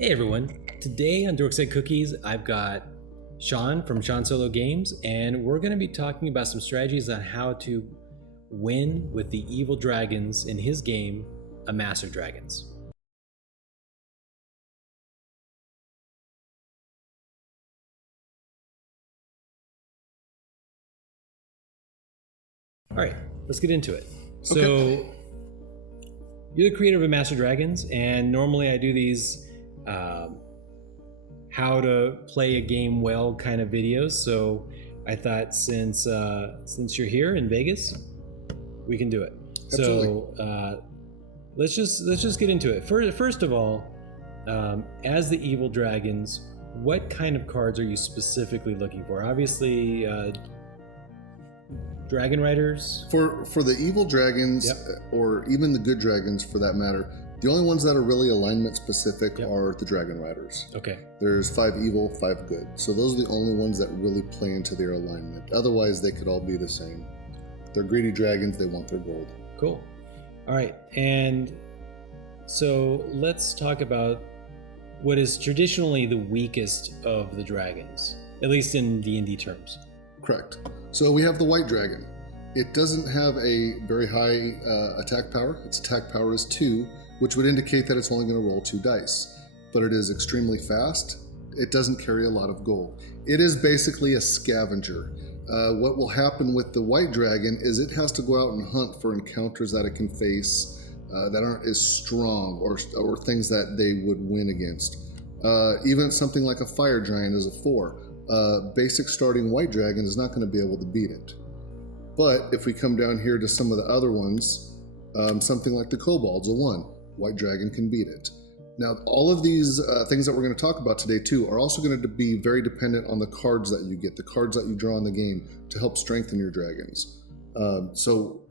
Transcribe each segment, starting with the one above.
Hey everyone, today on Dorks Egg Cookies, I've got Shawn from Shawnsolo Games, and we're going to be talking about some strategies on how to win with the evil dragons in his game, Amasser Dragons. Alright, let's get into it. So, you're the creator of Amasser Dragons, and normally I do these how to play a game well kind of videos. So I thought since you're here in Vegas, we can do it. Absolutely. So let's just get into it. First of all, as the evil dragons, what kind of cards are you specifically looking for? Obviously, dragon riders. For the evil dragons, or even the good dragons for that matter, the only ones that are really alignment specific are the dragon riders. Okay. There's 5 evil, 5 good. So those are the only ones that really play into their alignment. Otherwise, they could all be the same. They're greedy dragons, they want their gold. Cool. All right, and so let's talk about what is traditionally the weakest of the dragons, at least in D&D terms. Correct. So we have the white dragon. It doesn't have a very high attack power. Its attack power is 2, which would indicate that it's only going to roll 2 dice. But it is extremely fast. It doesn't carry a lot of gold. It is basically a scavenger. What will happen with the white dragon is it has to go out and hunt for encounters that it can face that aren't as strong, or things that they would win against. Even something like a fire giant is a 4. Basic starting white dragon is not going to be able to beat it. But if we come down here to some of the other ones, something like the kobold's a 1. White dragon can beat it. Now, all of these things that we're going to talk about today too are also going to be very dependent on the cards that you get, the cards that you draw in the game to help strengthen your dragons. So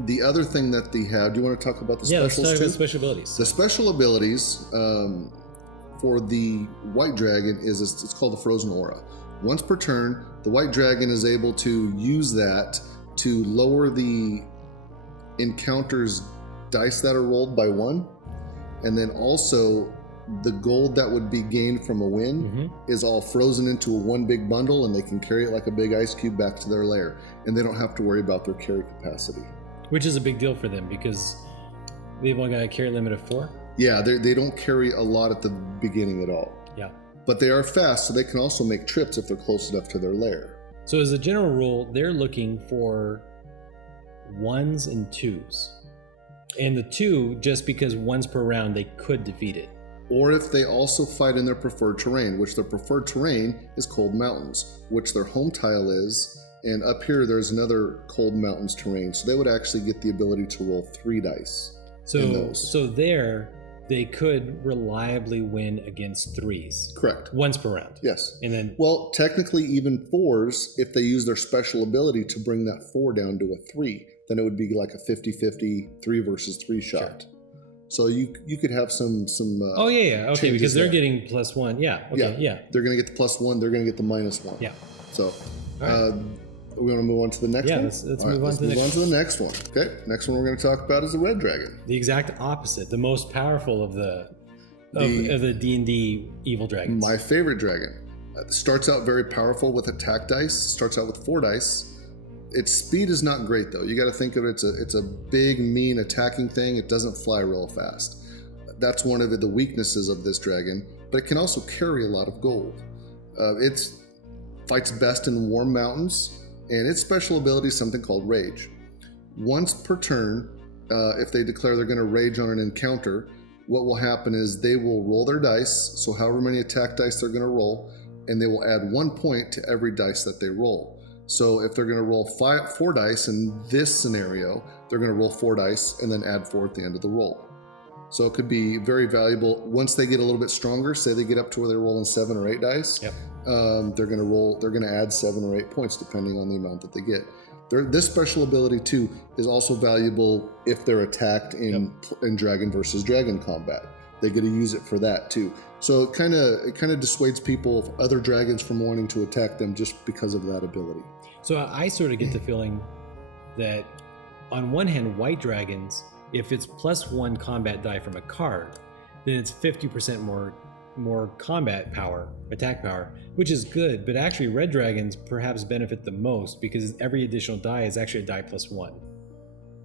the other thing that they have, do you want to talk about the specials too? Let's talk about special abilities. The special abilities for the white dragon is it's called the Frozen Aura. Once per turn, the white dragon is able to use that to lower the encounter's dice that are rolled by 1, and then also the gold that would be gained from a win is all frozen into one big bundle, and they can carry it like a big ice cube back to their lair, and they don't have to worry about their carry capacity. Which is a big deal for them because they've only got a carry limit of 4. Yeah, they don't carry a lot at the beginning at all. Yeah. But they are fast, so they can also make trips if they're close enough to their lair. So as a general rule, they're looking for 1s and 2s. And the 2, just because 1s per round, they could defeat it. Or if they also fight in their preferred terrain, which their preferred terrain is Cold Mountains, which their home tile is, and up here there's another Cold Mountains terrain, so they would actually get the ability to roll 3 dice in those. So there, they could reliably win against 3s. Correct. 1s per round. Yes. And then, well, technically even 4s, if they use their special ability to bring that 4 down to a 3, then it would be like a 50-50 3 versus 3 shot. Sure. So you could have some oh yeah, okay, because they're getting +1. Yeah. Okay. Yeah. They're going to get the +1. They're going to get the -1. Yeah. So we want to move on to the next one? Let's move on to the next one. Okay, next one we're going to talk about is the red dragon. The exact opposite, the most powerful of the D&D evil dragons. My favorite dragon. Starts out very powerful with attack dice, starts out with 4 dice. Its speed is not great though. You got to think of it, it's a big, mean attacking thing. It doesn't fly real fast. That's one of the weaknesses of this dragon, but it can also carry a lot of gold. It fights best in warm mountains, and its special ability is something called Rage. Once per turn, if they declare they're going to rage on an encounter, what will happen is they will roll their dice, so however many attack dice they're going to roll, and they will add 1 point to every dice that they roll. So if they're going to roll 4 dice in this scenario, they're going to roll 4 dice and then add 4 at the end of the roll. So it could be very valuable. Once they get a little bit stronger, say they get up to where they're rolling 7 or 8 dice, they're going to add 7 or 8 points depending on the amount that they get. This special ability too is also valuable if they're attacked in dragon versus dragon combat. They get to use it for that too. So it kind of dissuades people, other dragons, from wanting to attack them just because of that ability. So I sort of get the feeling that on one hand, white dragons, if it's +1 combat die from a card, then it's 50% more combat power, attack power, which is good. But actually, red dragons perhaps benefit the most because every additional die is actually a die +1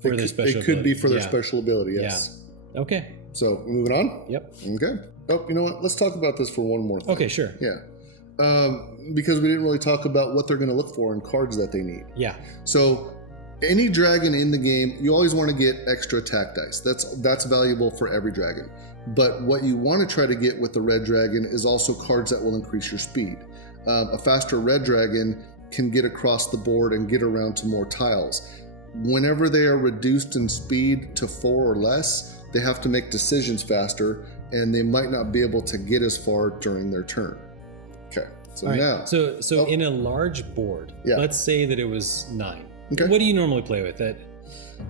for their special. It could ability. be for their special ability. Yes. Yeah. Okay. So moving on. Yep. Okay. Oh, you know what? Let's talk about this for one more thing. Okay, sure. Yeah. Because we didn't really talk about what they're going to look for in cards that they need. Yeah. So any dragon in the game, you always want to get extra attack dice. That's valuable for every dragon. But what you want to try to get with the red dragon is also cards that will increase your speed. A faster red dragon can get across the board and get around to more tiles. Whenever they are reduced in speed to 4 or less, they have to make decisions faster, and they might not be able to get as far during their turn. Okay, so right. now. So in a large board, let's say that it was 9. Okay. What do you normally play with?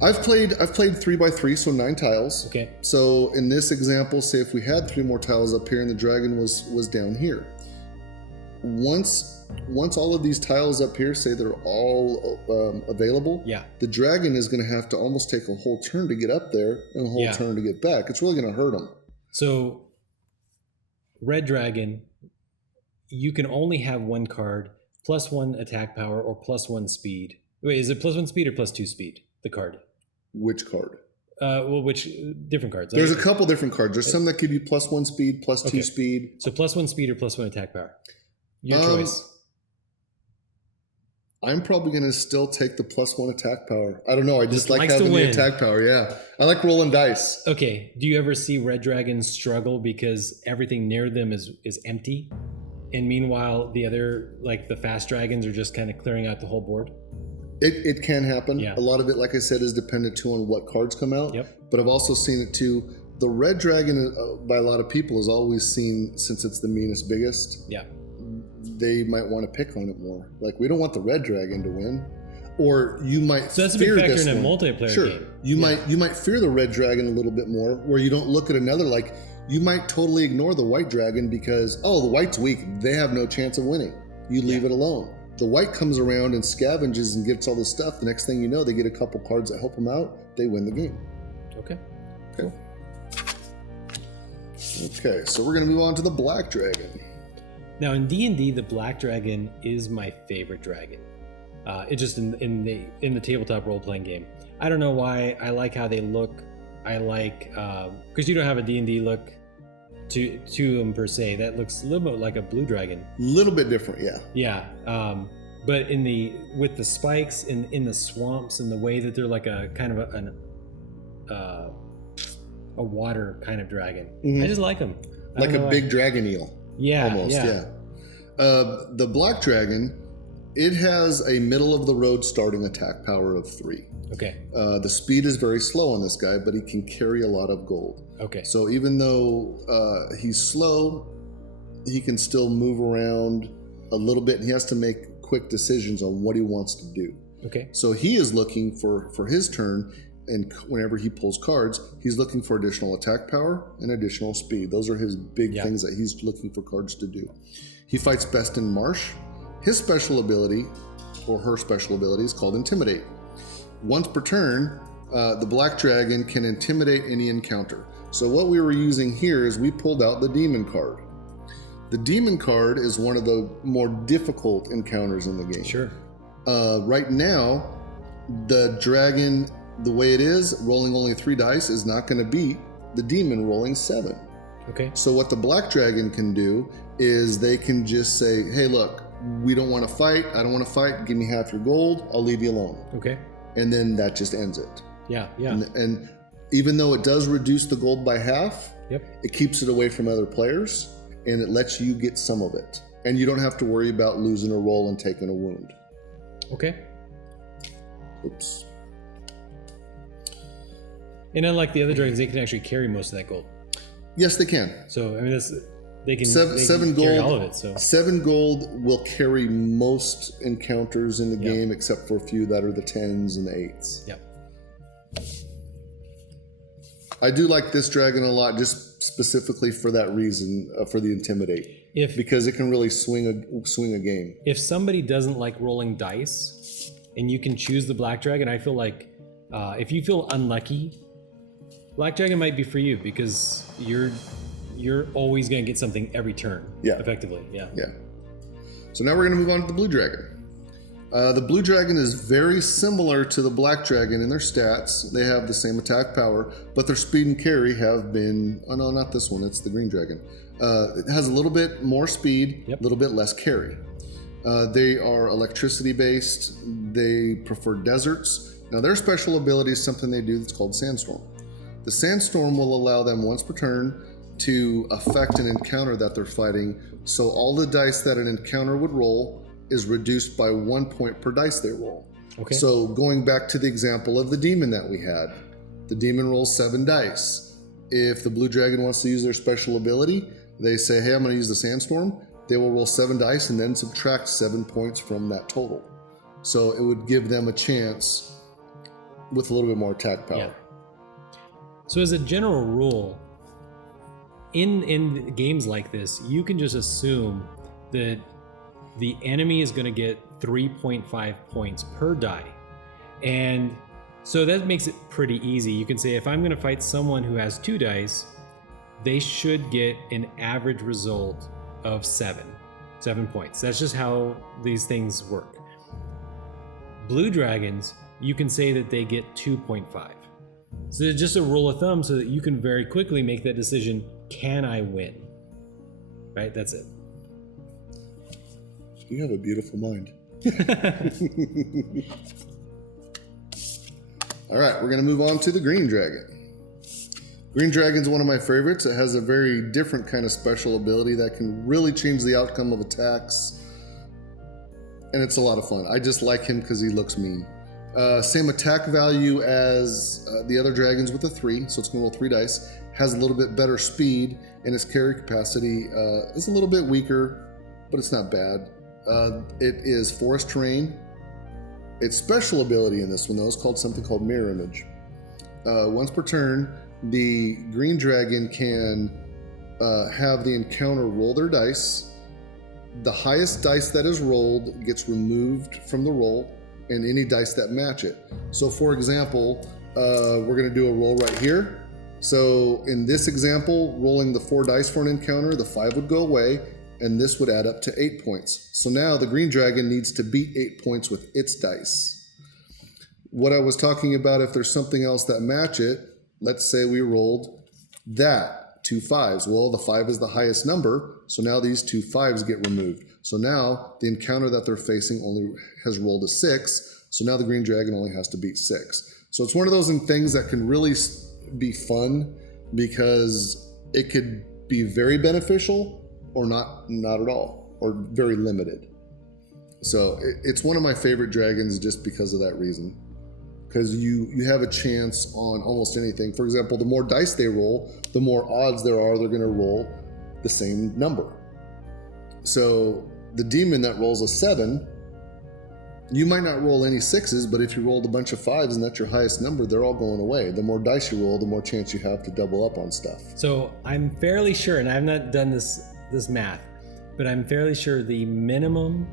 I've played 3x3, so 9 tiles. Okay. So in this example, say if we had 3 more tiles up here and the dragon was down here. Once all of these tiles up here, say they're all available, the dragon is going to have to almost take a whole turn to get up there and a whole turn to get back. It's really going to hurt them. So red dragon, you can only have 1 card, +1 attack power or +1 speed. Wait, is it +1 speed or +2 speed? The card. Which card? Well, which different cards? There's a couple different cards. There's some that give you +1 speed, +2 speed. So +1 speed or +1 attack power. Your choice. I'm probably going to still take the +1 attack power. I don't know. I just like having the attack power. Yeah. I like rolling dice. Okay. Do you ever see red dragons struggle because everything near them is empty? And meanwhile, the other, like the fast dragons, are just kind of clearing out the whole board? It can happen. Yeah. A lot of it, like I said, is dependent too on what cards come out. Yep. But I've also seen it too. The red dragon, by a lot of people, is always seen, since it's the meanest, biggest. Yeah. They might want to pick on it more. Like, we don't want the red dragon to win. Or you might so that's fear a big factor this in a one. multiplayer game. You might fear the red dragon a little bit more, where you don't look at another, like, you might totally ignore the white dragon because, oh, the white's weak. They have no chance of winning. You leave it alone. The white comes around and scavenges and gets all the stuff. The next thing you know, they get a couple cards that help them out. They win the game. Okay. Cool. Okay, so we're going to move on to the black dragon. Now in D&D, the black dragon is my favorite dragon. It just in the tabletop role-playing game. I don't know why. I like how they look. I like because you don't have a D&D look to them per se. That looks a little bit like a blue dragon. A little bit different, yeah. Yeah. But with the spikes in the swamps and the way that they're like a kind of a water kind of dragon. Mm-hmm. I just like them. Like a big dragon eel. Yeah. Almost, yeah. The black dragon, it has a middle of the road starting attack power of 3. Okay. The speed is very slow on this guy, but he can carry a lot of gold. Okay. So even though he's slow, he can still move around a little bit, and he has to make quick decisions on what he wants to do. Okay. So he is looking for his turn, and whenever he pulls cards, he's looking for additional attack power and additional speed. Those are his big things that he's looking for cards to do. He fights best in marsh. His special ability, or her special ability, is called Intimidate. Once per turn, the black dragon can intimidate any encounter. So what we were using here is we pulled out the demon card. The demon card is one of the more difficult encounters in the game. Sure. Right now, the dragon, the way it is, rolling only 3 dice, is not going to beat the demon rolling 7. Okay. So what the black dragon can do is they can just say, hey, look, we don't want to fight. I don't want to fight. Give me half your gold. I'll leave you alone. Okay. And then that just ends it. Yeah. And even though it does reduce the gold by half, it keeps it away from other players, and it lets you get some of it. And you don't have to worry about losing a roll and taking a wound. Okay. Oops. And unlike the other dragons, they can actually carry most of that gold. Yes, they can. So I mean, they can seven gold. Carry all of it. So 7 gold will carry most encounters in the game, except for a few that are the 10s and the 8s. Yep. I do like this dragon a lot, just specifically for that reason, for the Intimidate. Because it can really swing a game. If somebody doesn't like rolling dice, and you can choose the black dragon, I feel like if you feel unlucky, black dragon might be for you because you're you're always going to get something every turn. Yeah. Effectively. Yeah. Yeah. So now we're going to move on to the blue dragon. The blue dragon is very similar to the black dragon in their stats. They have the same attack power, but their speed and carry have been, oh no, not this one, it's the green dragon. It has a little bit more speed, a little bit less carry. They are electricity based. They prefer deserts. Now their special ability is something they do that's called Sandstorm. The Sandstorm will allow them once per turn to affect an encounter that they're fighting. So all the dice that an encounter would roll is reduced by 1 point per dice they roll. Okay. So going back to the example of the demon that we had, the demon rolls 7 dice. If the blue dragon wants to use their special ability, they say, hey, I'm going to use the Sandstorm. They will roll 7 dice and then subtract 7 points from that total. So it would give them a chance with a little bit more attack power. Yeah. So as a general rule, in games like this, you can just assume that the enemy is going to get 3.5 points per die. And so that makes it pretty easy. You can say, if I'm going to fight someone who has 2 dice, they should get an average result of 7 points. That's just how these things work. Blue dragons, you can say that they get 2.5. So it's just a rule of thumb so that you can very quickly make that decision, can I win? Right? That's it. You have a beautiful mind. All right, we're going to move on to the green dragon. Green dragon's one of my favorites. It has a very different kind of special ability that can really change the outcome of attacks. And it's a lot of fun. I just like him because he looks mean. Same attack value as the other dragons with a 3, so it's going to roll 3 dice. Has a little bit better speed, and its carry capacity is a little bit weaker, but it's not bad. It is forest terrain. Its special ability in this one, though, is called something called mirror image. Once per turn, the green dragon can have the encounter roll their dice. The highest dice that is rolled gets removed from the roll, and any dice that match it. So for example, we're going to do a roll right here. So in this example, rolling the 4 dice for an encounter, the 5 would go away, and this would add up to 8 points. So now the green dragon needs to beat 8 points with its dice. What I was talking about, if there's something else that match it, let's say we rolled that, 2 5s. Well, the 5 is the highest number, so now these 2 5s get removed. So now the encounter that they're facing only has rolled a 6, so now the green dragon only has to beat 6. So it's one of those things that can really be fun because it could be very beneficial or not at all, or very limited. So it's one of my favorite dragons just because of that reason. Because you have a chance on almost anything. For example, the more dice they roll, the more odds there are they're going to roll the same number. So the demon that rolls a 7, you might not roll any 6s, but if you rolled a bunch of 5s and that's your highest number, they're all going away. The more dice you roll, the more chance you have to double up on stuff. So I'm fairly sure, and I've not done this math, but I'm fairly sure the minimum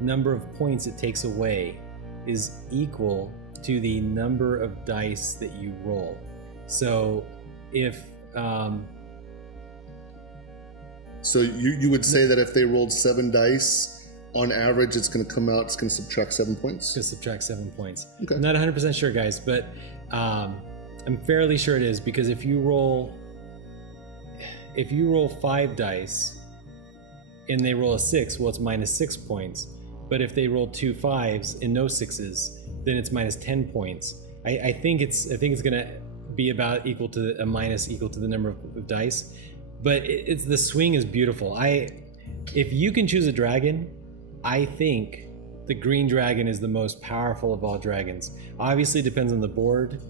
number of points it takes away is equal to the number of dice that you roll. So if so you would say that if they rolled 7 dice, on average it's going to come out, it's going to subtract 7 points? It's going to subtract 7 points. Okay. I'm not 100% sure, guys, but I'm fairly sure it is, because if you roll 5 dice and they roll a 6, well, it's minus 6 points. But if they roll 2 5s and no 6s, then it's minus 10 points. I think it's gonna be about equal to a minus equal to the number of dice. But it's the swing is beautiful. If you can choose a dragon, I think the green dragon is the most powerful of all dragons. Obviously, it depends on the board.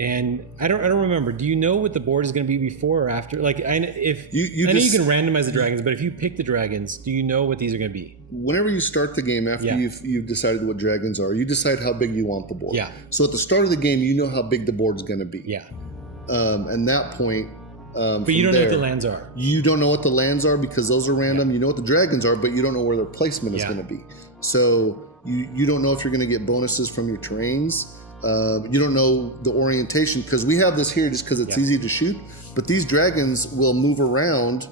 And I don't remember. Do you know what the board is going to be before or after? Like, I know you can randomize the dragons, but if you pick the dragons, do you know what these are going to be? Whenever you start the game, after you've decided what dragons are, you decide how big you want the board. Yeah. So at the start of the game, you know how big the board's going to be. Yeah. And that point. But you don't know what the lands are. You don't know what the lands are because those are random. Yeah. You know what the dragons are, but you don't know where their placement is going to be. So you don't know if you're going to get bonuses from your terrains. You don't know the orientation, because we have this here just because it's easy to shoot, but these dragons will move around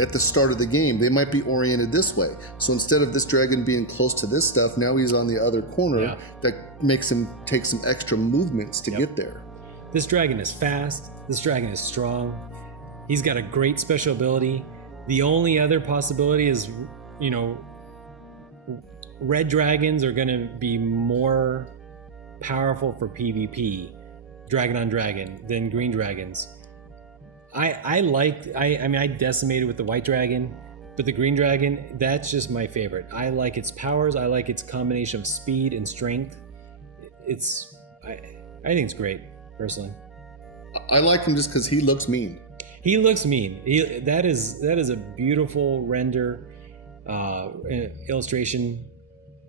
at the start of the game. They might be oriented this way. So instead of this dragon being close to this stuff, now he's on the other corner. That makes him take some extra movements to get there. This dragon is fast. This dragon is strong. He's got a great special ability. The only other possibility is, you know, red dragons are going to be more powerful for PvP, dragon on dragon, than green dragons. I mean, I decimated with the white dragon, but the green dragon, that's just my favorite. I like its powers. I like its combination of speed and strength. I think it's great, personally. I like him just because he looks mean. He looks mean. That is a beautiful render, illustration.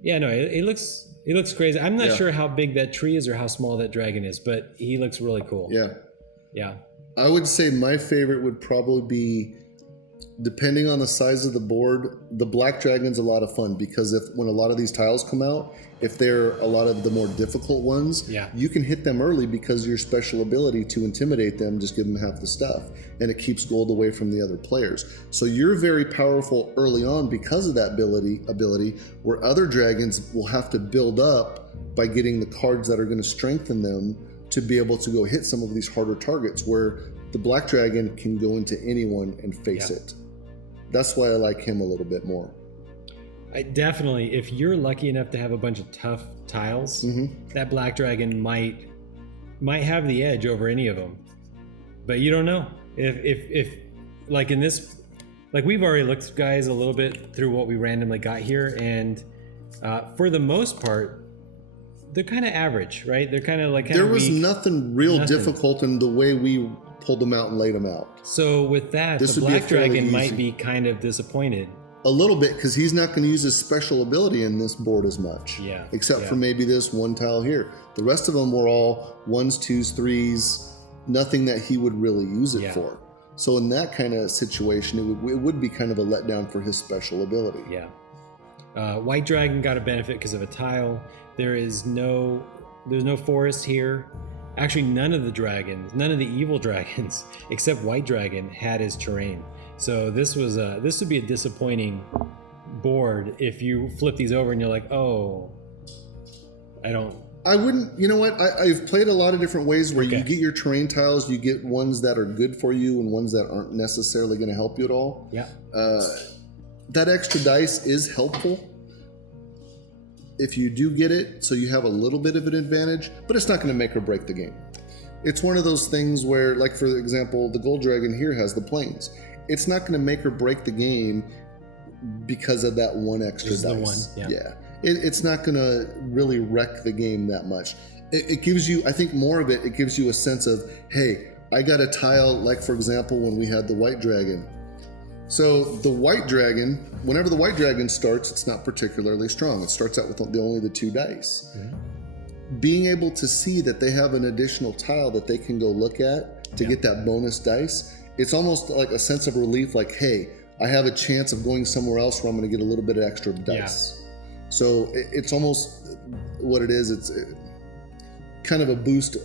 Yeah, no, it looks crazy. I'm not sure how big that tree is or how small that dragon is, but he looks really cool. Yeah. I would say my favorite would probably be, depending on the size of the board, the black dragon's a lot of fun, because when a lot of these tiles come out, if they're a lot of the more difficult ones, you can hit them early because of your special ability to intimidate them, just give them half the stuff, and it keeps gold away from the other players. So you're very powerful early on because of that ability, where other dragons will have to build up by getting the cards that are going to strengthen them to be able to go hit some of these harder targets, where the black dragon can go into anyone and face it. That's why I like him a little bit more. Definitely, if you're lucky enough to have a bunch of tough tiles, that black dragon might have the edge over any of them. But you don't know. If like in this, like we've already looked, guys, a little bit through what we randomly got here, and for the most part, they're kind of average, right? They're kind of like there was weak. Nothing difficult in the way we pulled them out and laid them out. So with that, the black dragon might be kind of disappointed. A little bit, because he's not going to use his special ability in this board as much. Except for maybe this one tile here. The rest of them were all 1s, 2s, 3s, nothing that he would really use it for. So in that kind of situation, it would be kind of a letdown for his special ability. White dragon got a benefit because of a tile. There's no forest here. Actually, none of the evil dragons, except white dragon, had his terrain. So this would be a disappointing board if you flip these over and you're like, oh, I wouldn't. You know what? I've played a lot of different ways where you get your terrain tiles, you get ones that are good for you and ones that aren't necessarily going to help you at all. That extra dice is helpful if you do get it, so you have a little bit of an advantage, but it's not going to make or break the game. It's one of those things where, like for example, the gold dragon here has the plains. It's not going to make or break the game because of that one extra dice. It's not going to really wreck the game that much. It gives you, I think more of it gives you a sense of, hey, I got a tile, like for example, when we had the white dragon. So the white dragon, whenever the white dragon starts, it's not particularly strong. It starts out with only the 2 dice. Being able to see that they have an additional tile that they can go look at to get that bonus dice, it's almost like a sense of relief, like, hey, I have a chance of going somewhere else where I'm going to get a little bit of extra dice. So it's almost what it is. It's kind of a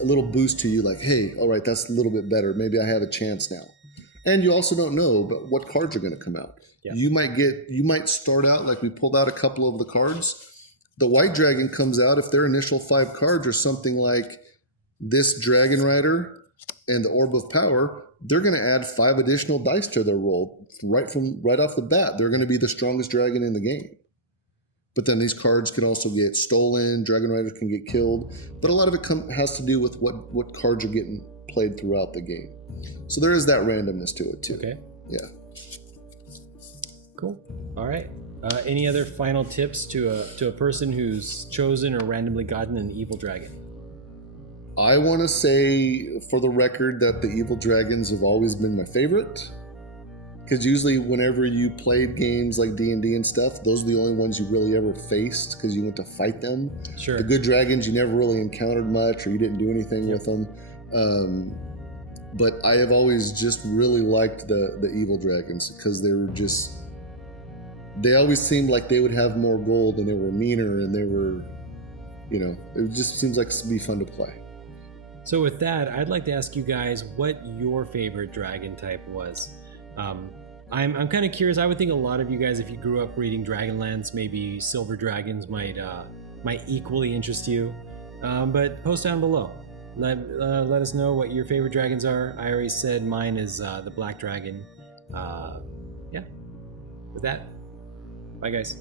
little boost to you, like, hey, all right, that's a little bit better. Maybe I have a chance now. And you also don't know but what cards are going to come out. You might start out, like we pulled out a couple of the cards. The white dragon comes out, if their initial 5 cards are something like this Dragon Rider and the Orb of Power, they're going to add 5 additional dice to their roll right off the bat. They're going to be the strongest dragon in the game. But then these cards can also get stolen. Dragon Riders can get killed. But a lot of it has to do with what cards are getting played throughout the game. So there is that randomness to it too. Cool. All right. Any other final tips to a person who's chosen or randomly gotten an evil dragon? I want to say, for the record, that the evil dragons have always been my favorite. Because usually whenever you played games like D&D and stuff, those are the only ones you really ever faced because you went to fight them. The good dragons, you never really encountered much, or you didn't do anything with them. But I have always just really liked the evil dragons because they always seemed like they would have more gold, and they were meaner, and It just seems like it'd be fun to play. So with that, I'd like to ask you guys what your favorite dragon type was. I'm kind of curious. I would think a lot of you guys, if you grew up reading Dragonlance, maybe silver dragons might equally interest you. But post down below. Let us know what your favorite dragons are. I already said mine is the black dragon. Yeah. With that, bye guys.